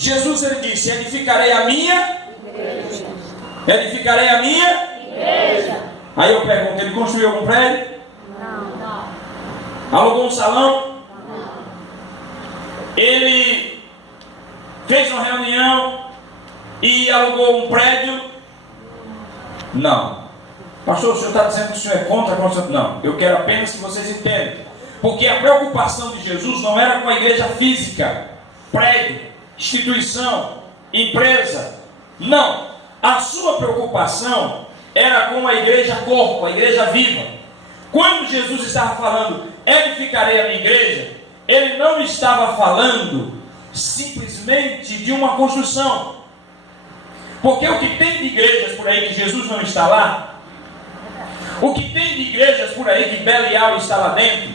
Jesus ele disse: edificarei a minha igreja. Edificarei a minha igreja. Aí eu pergunto: ele construiu algum prédio? Não. Alugou um salão? Não. Ele fez uma reunião e alugou um prédio? Não. Pastor, o senhor está dizendo que o senhor é contra a construção? Não, eu quero apenas que vocês entendam. Porque a preocupação de Jesus não era com a igreja física, prédio, instituição, empresa. Não. A sua preocupação era com a igreja corpo, a igreja viva. Quando Jesus estava falando, edificarei a minha igreja, ele não estava falando simplesmente de uma construção. Porque o que tem de igrejas por aí que Jesus não está lá, o que tem de igrejas por aí que Belial está lá dentro,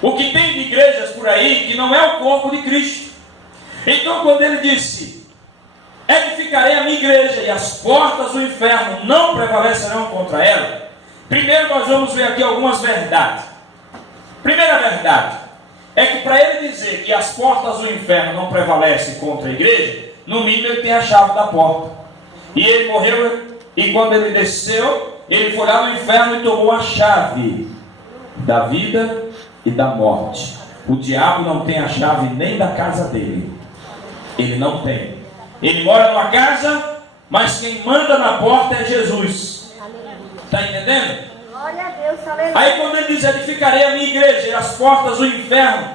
o que tem de igrejas por aí que não é o corpo de Cristo. Então quando ele disse: edificarei a minha igreja e as portas do inferno não prevalecerão contra ela, primeiro nós vamos ver aqui algumas verdades. Primeira verdade é que para ele dizer que as portas do inferno não prevalecem contra a igreja, no mínimo ele tem a chave da porta. E ele morreu, e quando ele desceu, ele foi lá no inferno e tomou a chave da vida e da morte. O diabo não tem a chave nem da casa dele. Ele não tem. Ele mora numa casa, mas quem manda na porta é Jesus. Está entendendo? Glória a Deus, aleluia. Aí quando ele diz: edificarei a minha igreja e as portas do inferno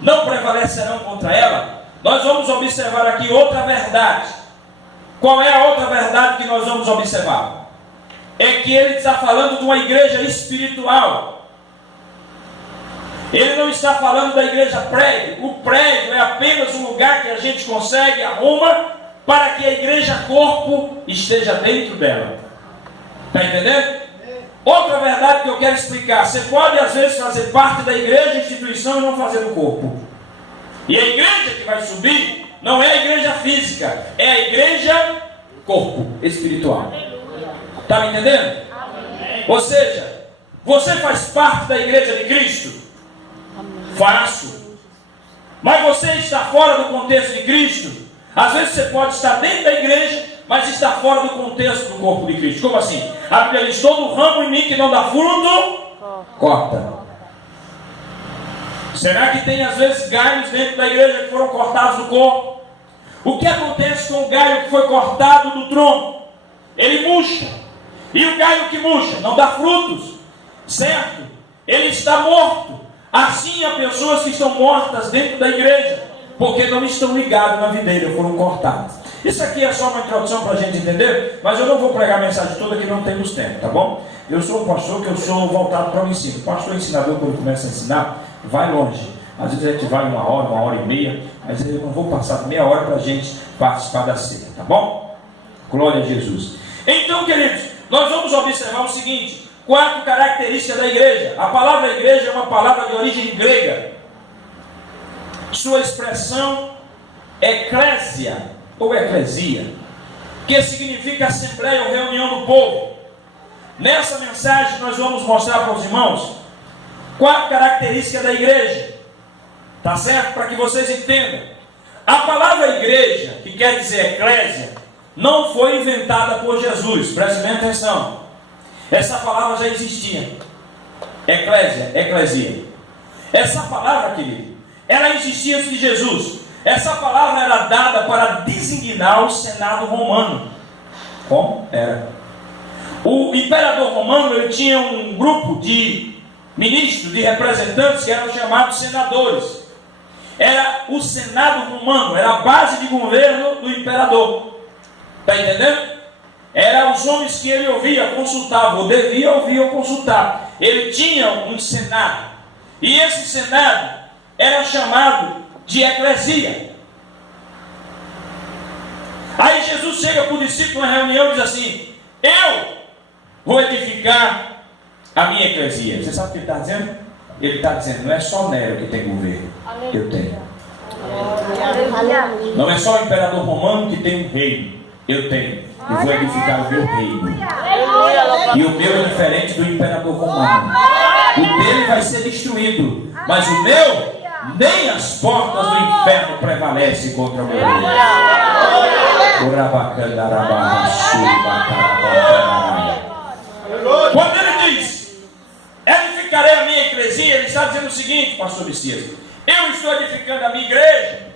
não prevalecerão contra ela, nós vamos observar aqui outra verdade. Qual é a outra verdade que nós vamos observar? É que ele está falando de uma igreja espiritual. Ele não está falando da igreja prédio. O prédio é apenas um lugar que a gente consegue, arruma, para que a igreja corpo esteja dentro dela. Está entendendo? Outra verdade que eu quero explicar: você pode às vezes fazer parte da igreja, instituição, e não fazer do corpo. E a igreja que vai subir não é a igreja física, é a igreja corpo espiritual. Está me entendendo? Amém. Ou seja, você faz parte da igreja de Cristo? Faço. Mas você está fora do contexto de Cristo? Às vezes você pode estar dentro da igreja, mas está fora do contexto do corpo de Cristo. Como assim? A Bíblia diz: todo ramo em mim que não dá fruto, corta. Será que tem às vezes galhos dentro da igreja que foram cortados do corpo? O que acontece com o galho que foi cortado do tronco? Ele murcha. E o galho que murcha não dá frutos, certo? Ele está morto. Assim há pessoas que estão mortas dentro da igreja, porque não estão ligados na videira, foram cortados. Isso aqui é só uma introdução para a gente entender, mas eu não vou pregar a mensagem toda que não temos tempo, tá bom? Eu sou um pastor que eu sou voltado para o ensino. O pastor ensinador, quando começa a ensinar, vai longe. Às vezes a gente vai 1 hora, 1 hora e meia, mas eu não vou passar meia hora para a gente participar da ceia, tá bom? Glória a Jesus. Então, queridos, nós vamos observar o seguinte: 4 características da igreja. A palavra igreja é uma palavra de origem grega. Sua expressão é eclésia ou eclesia, que significa assembleia ou reunião do povo. Nessa mensagem nós vamos mostrar para os irmãos 4 características da igreja, tá certo? Para que vocês entendam. A palavra igreja, que quer dizer eclésia, não foi inventada por Jesus. Preste bem atenção. Essa palavra já existia. Eclésia, eclesia. Essa palavra, querido, ela existia antes de Jesus. Essa palavra era dada para designar o Senado romano. Como? Era. O imperador romano, ele tinha um grupo de ministros, de representantes, que eram chamados senadores. Era o Senado romano, era a base de governo do imperador. Está entendendo? Eram os homens que ele ouvia, consultava, ou devia ouvir ou consultar. Ele tinha um senado. E esse senado era chamado de eclesia. Aí Jesus chega para o discípulo na reunião e diz assim: eu vou edificar a minha eclesia. Você sabe o que ele está dizendo? Ele está dizendo: não é só Nero que tem governo, eu tenho. Não é só o imperador romano que tem um reino, eu tenho. Eu vou edificar o meu reino. E o meu é diferente do imperador romano. O dele vai ser destruído, mas o meu, nem as portas do inferno prevalecem contra o meu reino. Quando ele diz, edificarei a minha eclesia, ele está dizendo o seguinte, pastor Messias: eu estou edificando a minha igreja.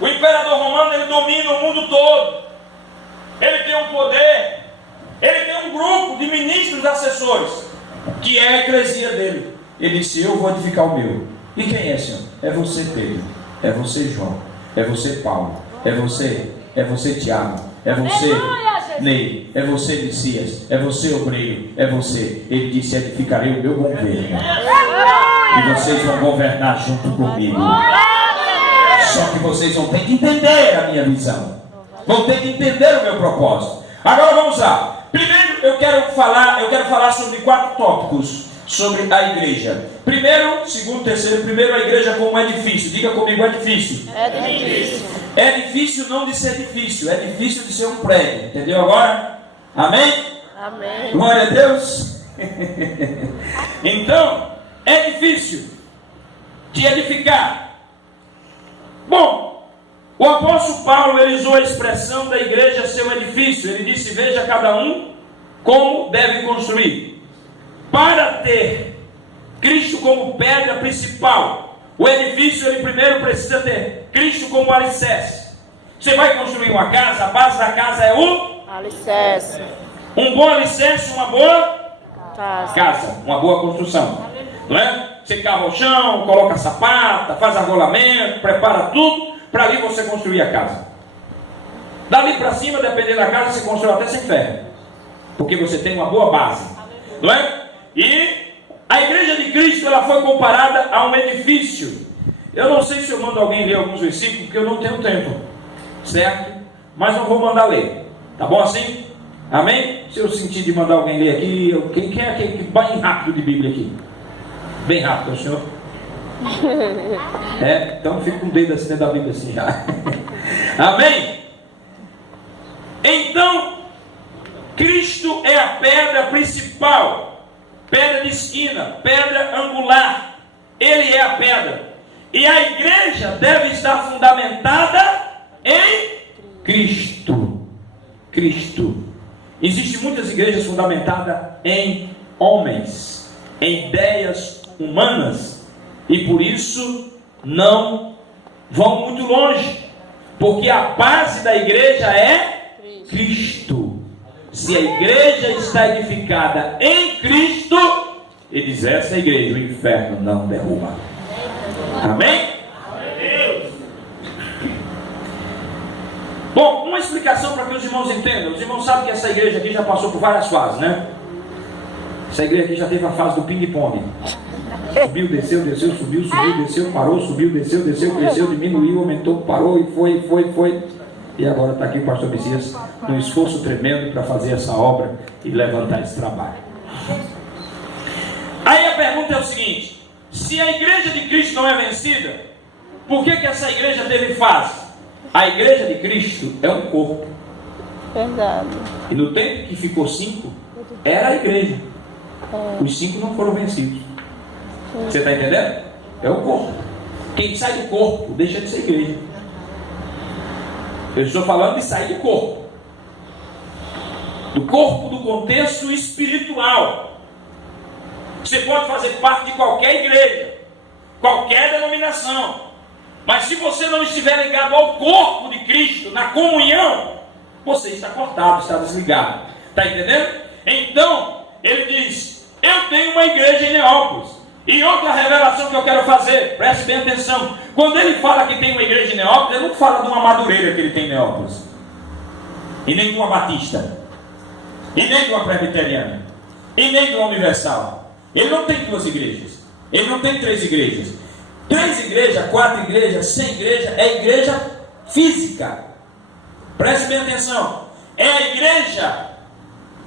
O imperador romano, ele domina o mundo todo. Ele tem um poder, ele tem um grupo de ministros assessores, que é a eclesia dele. Ele disse: eu vou edificar o meu. E quem é, Senhor? É você, Pedro, é você, João, é você, Paulo, é você, Tiago, é você, Ney, é você, Messias, é você, obreiro, é você. Ele disse: edificarei o meu governo, e vocês vão governar junto comigo. Só que vocês vão ter que entender a minha visão, vão ter que entender o meu propósito. Agora vamos lá. Primeiro eu quero falar sobre 4 tópicos sobre a igreja. Primeiro, segundo, terceiro. Primeiro, a igreja como edifício. Diga comigo: edifício. Edifício. Edifício não de ser difícil, é difícil de ser um prédio. Entendeu agora? Amém? Amém. Glória a Deus. Então, edifício de edificar. Bom, o apóstolo Paulo, ele usou a expressão da igreja ser um edifício. Ele disse: veja cada um como deve construir. Para ter Cristo como pedra principal, o edifício, ele primeiro precisa ter Cristo como alicerce. Você vai construir uma casa, a base da casa é o alicerce. Um bom alicerce, uma boa Casa. uma boa construção. Não é? Você cava o chão, coloca sapata, faz argolamento, prepara tudo para ali você construir a casa. Dali para cima, dependendo da casa, você constrói até sem ferro, porque você tem uma boa base. Não é? E a igreja de Cristo, ela foi comparada a um edifício. Eu não sei se eu mando alguém ler alguns versículos, porque eu não tenho tempo, certo? Mas não vou mandar ler, tá bom assim? Amém? Se eu sentir de mandar alguém ler aqui, quem é aquele que vai bem rápido de Bíblia aqui? Bem rápido, o senhor? Então fica com o dedo assim dentro da Bíblia assim já. Amém? Então, Cristo é a pedra principal, pedra de esquina, pedra angular. Ele é a pedra. E a igreja deve estar fundamentada em Cristo. Cristo. Existem muitas igrejas fundamentadas em homens, em ideias humanas, e por isso não vão muito longe, porque a base da igreja é Cristo. Se a igreja está edificada em Cristo, ele diz: essa igreja o inferno não derruba. Amém? Bom, uma explicação para que os irmãos entendam. Os irmãos sabem que essa igreja aqui já passou por várias fases, né? Essa igreja aqui já teve a fase do ping-pong. Subiu, desceu, subiu, desceu, parou, subiu, desceu, cresceu, diminuiu, aumentou, parou e foi. E agora está aqui o pastor Messias num esforço tremendo para fazer essa obra e levantar esse trabalho. Aí a pergunta é o seguinte: se a igreja de Cristo não é vencida, por que essa igreja teve fase? A igreja de Cristo é um corpo. Verdade. E no tempo que ficou 5, era a igreja. Os 5 não foram vencidos. Você está entendendo? É o corpo. Quem sai do corpo deixa de ser igreja. Eu estou falando de sair do corpo. Do corpo do contexto espiritual. Você pode fazer parte de qualquer igreja, qualquer denominação, mas se você não estiver ligado ao corpo de Cristo, na comunhão, você está cortado, está desligado. Está entendendo? Então, ele diz: eu tenho uma igreja em Neópolis. E outra revelação que eu quero fazer, preste bem atenção. Quando ele fala que tem uma igreja em Neópolis, ele não fala de uma madureira que ele tem em Neópolis, e nem de uma batista, e nem de uma presbiteriana, e nem de uma universal. Ele não tem 2 igrejas, ele não tem 3 igrejas. 3 igrejas, 4 igrejas, 100 igrejas, é igreja física. Preste bem atenção. É a igreja,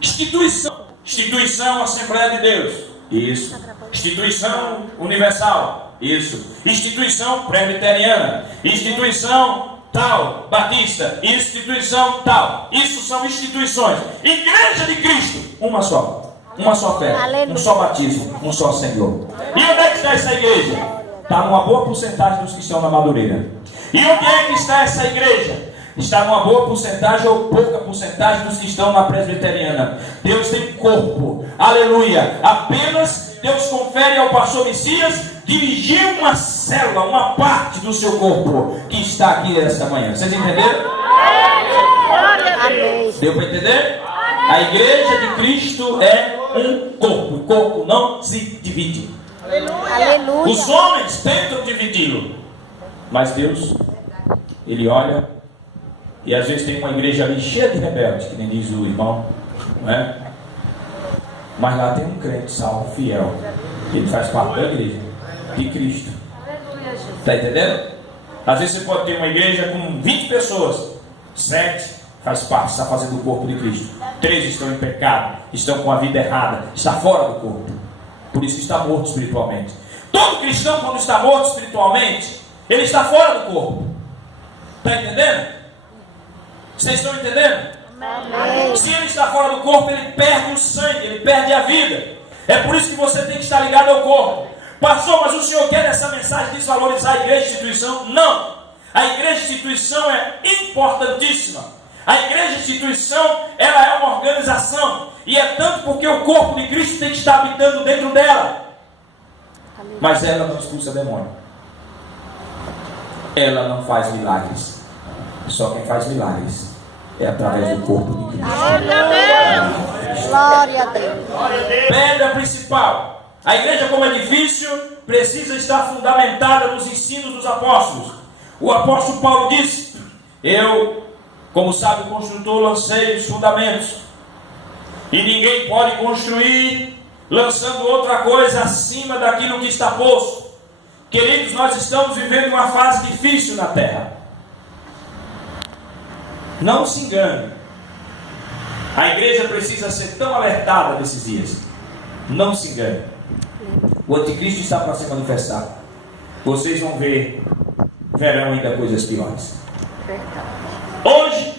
instituição, Assembleia de Deus. Isso. Instituição universal. Isso. Instituição presbiteriana. Instituição tal, batista. Instituição tal. Isso são instituições. Igreja de Cristo, uma só. Uma só fé. Um só batismo. Um só Senhor. E onde é que está essa igreja? Está numa boa porcentagem dos que estão na Madureira. E onde é que está essa igreja? está numa boa porcentagem ou pouca porcentagem dos que estão na presbiteriana. Deus tem um corpo, aleluia. Apenas Deus confere ao pastor Messias dirigir uma célula, uma parte do seu corpo que está aqui esta manhã. Vocês entenderam? Amém. Deu para entender? A igreja de Cristo é um corpo. O corpo não se divide. Aleluia. Os homens tentam dividi-lo, mas Deus, Ele olha, e às vezes tem uma igreja ali cheia de rebeldes, que nem diz o irmão, não é? Mas lá tem um crente salvo, fiel. Ele faz parte da igreja de Cristo. Está entendendo? Às vezes você pode ter uma igreja com 20 pessoas, 7 faz parte, está fazendo o corpo de Cristo, 3 estão em pecado, estão com a vida errada, está fora do corpo, por isso está morto espiritualmente. Todo cristão, quando está morto espiritualmente, ele está fora do corpo. Está entendendo? Vocês estão entendendo? Amém. Se ele está fora do corpo, ele perde o sangue, ele perde a vida. É por isso que você tem que estar ligado ao corpo. Pastor, mas o senhor quer nessa mensagem desvalorizar a igreja de instituição? Não. A igreja de instituição é importantíssima. A igreja de instituição, ela é uma organização. E é tanto porque o corpo de Cristo tem que estar habitando dentro dela. Mas ela não expulsa demônio. Ela não faz milagres. Só quem faz milagres é através do corpo de Cristo. Glória a Deus. Pedra principal. A igreja como edifício precisa estar fundamentada nos ensinos dos apóstolos. O apóstolo Paulo disse: eu, como sábio construtor, lancei os fundamentos, e ninguém pode construir lançando outra coisa acima daquilo que está posto. Queridos, nós estamos vivendo uma fase difícil na terra. Não se engane. A igreja precisa ser tão alertada nesses dias. Não se engane. O anticristo está para se manifestar. Vocês vão ver, verão ainda coisas piores. Hoje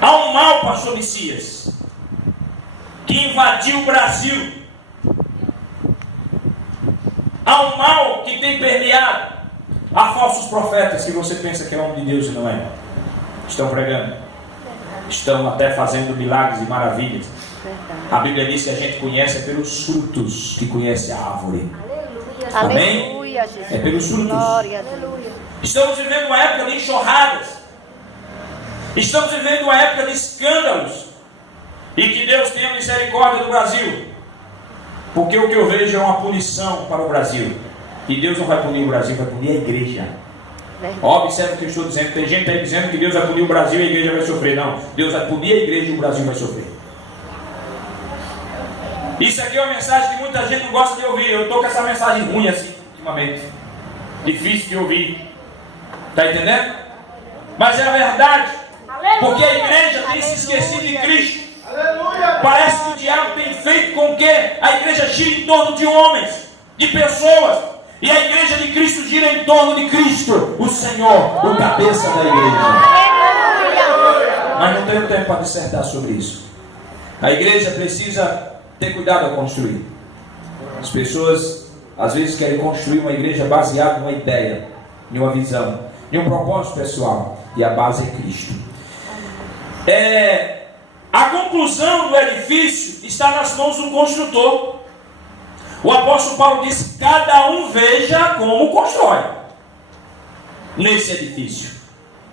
há um mal, pastor Messias, que invadiu o Brasil. Há um mal que tem permeado. Há falsos profetas que você pensa que é homem de Deus e não é. Estão pregando, estão até fazendo milagres e maravilhas. A Bíblia diz que a gente conhece pelos frutos que conhece a árvore. Amém? Aleluia, Jesus. É pelos frutos. Glória a Deus. Estamos vivendo uma época de enxurradas. Estamos vivendo uma época de escândalos. E que Deus tenha misericórdia do Brasil. Porque o que eu vejo é uma punição para o Brasil. E Deus não vai punir o Brasil, vai punir a igreja. Observe o que eu estou dizendo. Tem gente aí dizendo que Deus vai punir o Brasil e a igreja vai sofrer. Não, Deus vai punir a igreja e o Brasil vai sofrer. Isso aqui é uma mensagem que muita gente não gosta de ouvir. Eu estou com essa mensagem ruim assim, ultimamente. Difícil de ouvir. Está entendendo? Mas é a verdade. Porque a igreja tem se esquecido de Cristo. Parece que o diabo tem feito com que a igreja gire em torno de homens, de pessoas. E a igreja de Cristo gira em torno de Cristo, o Senhor, o cabeça da igreja. Mas não tenho tempo para dissertar sobre isso. A igreja precisa ter cuidado ao construir. As pessoas às vezes querem construir uma igreja baseada numa ideia, em uma visão, em um propósito pessoal. E a base é Cristo. A conclusão do edifício está nas mãos do construtor. O apóstolo Paulo disse: cada um veja como constrói nesse edifício,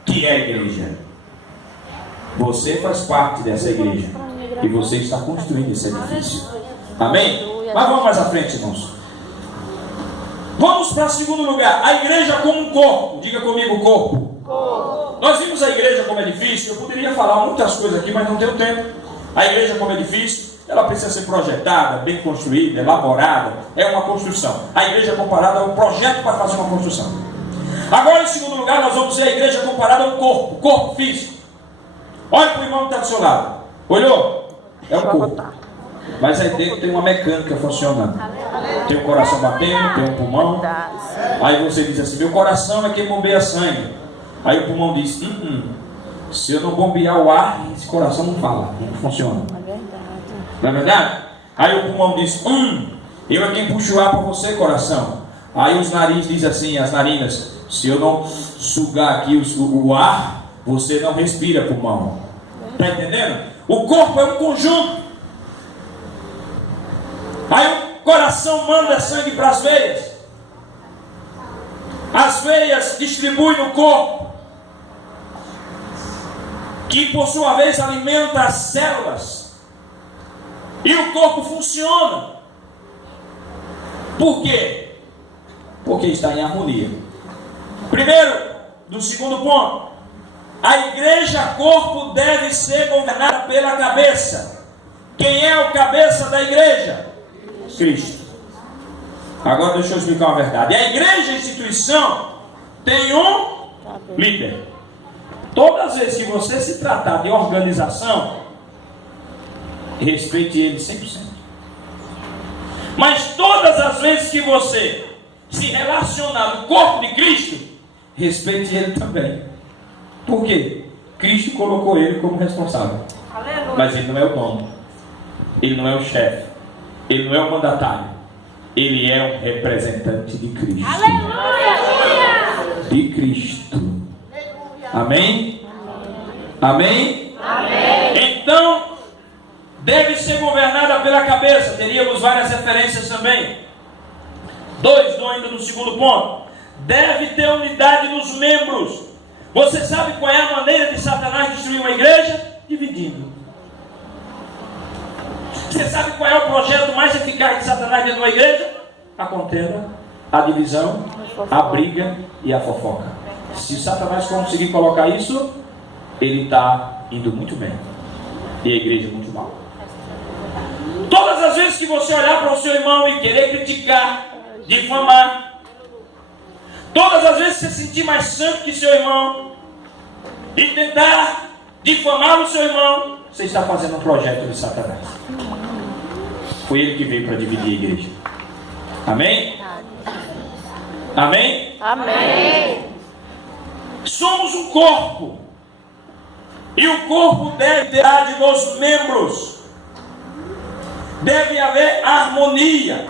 que é a igreja. Você faz parte dessa igreja e você está construindo esse edifício. Amém? Mas vamos mais à frente, irmãos. Vamos para o segundo lugar. A igreja como um corpo. Diga comigo, corpo. Nós vimos a igreja como edifício. Eu poderia falar muitas coisas aqui, mas não tenho tempo. A igreja como edifício, ela precisa ser projetada, bem construída, elaborada. É uma construção. A igreja comparada a um projeto para fazer uma construção. Agora, em segundo lugar, nós vamos ver a igreja comparada a um corpo. Corpo físico. Olha para o irmão que está do seu lado. Olhou? É um corpo. Mas aí dentro tem uma mecânica funcionando. Tem o coração batendo, tem um pulmão. Aí você diz assim: meu coração é quem bombeia sangue. Aí o pulmão diz: se eu não bombear o ar, esse coração não fala, não funciona. Não é verdade? Aí o pulmão diz: eu é quem puxa o ar para você, coração. Aí os narizes dizem assim, as narinas: Se eu não sugar aqui o ar, você não respira pulmão. Está entendendo? O corpo é um conjunto. Aí o coração manda sangue para as veias. As veias distribuem no corpo, que por sua vez alimenta as células. E o corpo funciona. Por quê? Porque está em harmonia. Primeiro, do segundo ponto, a igreja corpo deve ser governada pela cabeça. Quem é o cabeça da igreja? Cristo. Agora deixa eu explicar uma verdade. A igreja, a instituição, tem um líder. Todas as vezes que você se tratar de organização, respeite ele 100%. Mas todas as vezes que você se relacionar no corpo de Cristo, respeite ele também. Por quê? Cristo colocou ele como responsável. Aleluia. Mas ele não é o dono. Ele não é o chefe. Ele não é o mandatário. Ele é um representante de Cristo. Aleluia. De Cristo. Amém? Amém? Amém. Então, deve ser governada pela cabeça. Teríamos várias referências também. 2, estou ainda no segundo ponto. Deve ter unidade nos membros. Você sabe qual é a maneira de Satanás destruir uma igreja? Dividindo. Você sabe qual é o projeto mais eficaz de Satanás dentro de uma igreja? A contenda, a divisão, a briga e a fofoca. Se Satanás conseguir colocar isso, ele está indo muito bem. E a igreja muito mal. Todas as vezes que você olhar para o seu irmão e querer criticar, difamar, todas as vezes que você sentir mais santo que seu irmão e tentar difamar o seu irmão, você está fazendo um projeto de Satanás. Foi ele que veio para dividir a igreja. Amém? Amém? Amém. Somos um corpo. E o corpo deve ter unidade nos membros. Deve haver harmonia.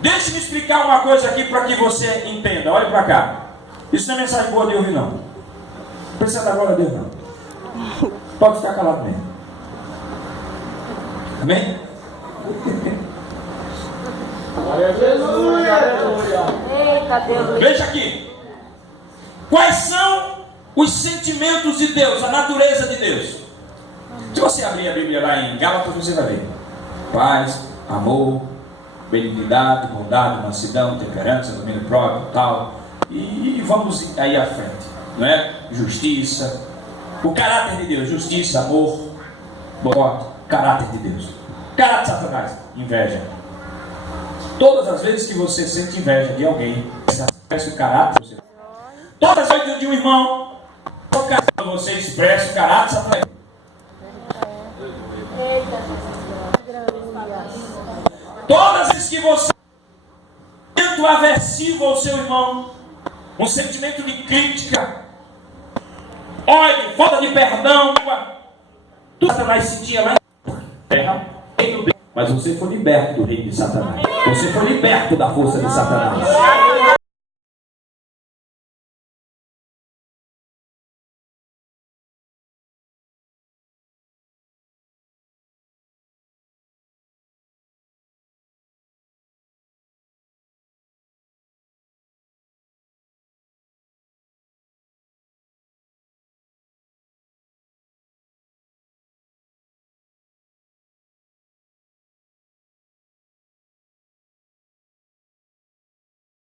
Deixe-me explicar uma coisa aqui para que você entenda. Olhe para cá. Isso não é mensagem boa de ouvir, não. Não precisa dar glória a Deus, não. Pode ficar calado mesmo. Amém? Veja aqui. Quais são os sentimentos de Deus, a natureza de Deus? Se você abrir a Bíblia lá em Gálatas, você vai ver paz, amor, benignidade, bondade, mansidão, temperança, domínio próprio, tal. E vamos aí à frente, não é? Justiça. O caráter de Deus, justiça, amor, bondade, caráter de Deus. Caráter de Satanás, inveja. Todas as vezes que você sente inveja de alguém, você expressa o caráter. Todas as vezes de um irmão, você expressa o caráter de Satanás. Todas as vezes que você tem um sentimento aversivo ao seu irmão, um sentimento de crítica, ódio, falta de perdão, tudo Satanás sentia lá em terra, mas você foi liberto do reino de Satanás. Você foi liberto da força de Satanás.